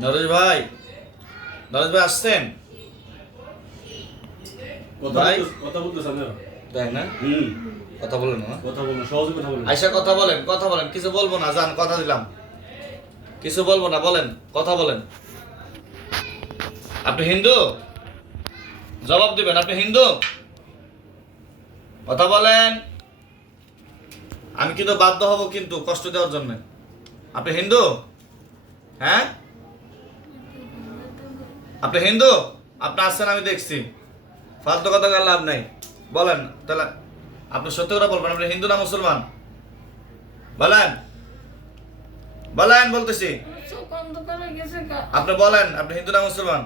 নরেশ ভাই আসছেন ভাই? কথা বলতেছেন না? তাই না? কথা বলেন না? কথা বলুন, সহজে কথা বলুন। আইসা কথা বলেন, কিছু বলবো না, জান কথা দিলাম, কিছু বলবো না, বলেন, কথা বলেন। আপনি হিন্দু? জবাব দিবেন, আপনি হিন্দু? কথা বলেন। আমি কিন্তু বাধ্য হব কিন্তু কষ্ট দেওয়ার জন্য। আপনি হিন্দু? হ্যাঁ, আপনি হিন্দু? আপনি আসছেন, আমি দেখছি, ফালতু কথা বলার লাভ নাই। বলেন তাহলে, আপনি সত্যি কথা বলবেন, আপনি হিন্দু না মুসলমান? বলেন, বলতেছি, চোখ অন্ধকার হয়ে গেছে গা। আপনি বলেন, আপনি হিন্দু না মুসলমান?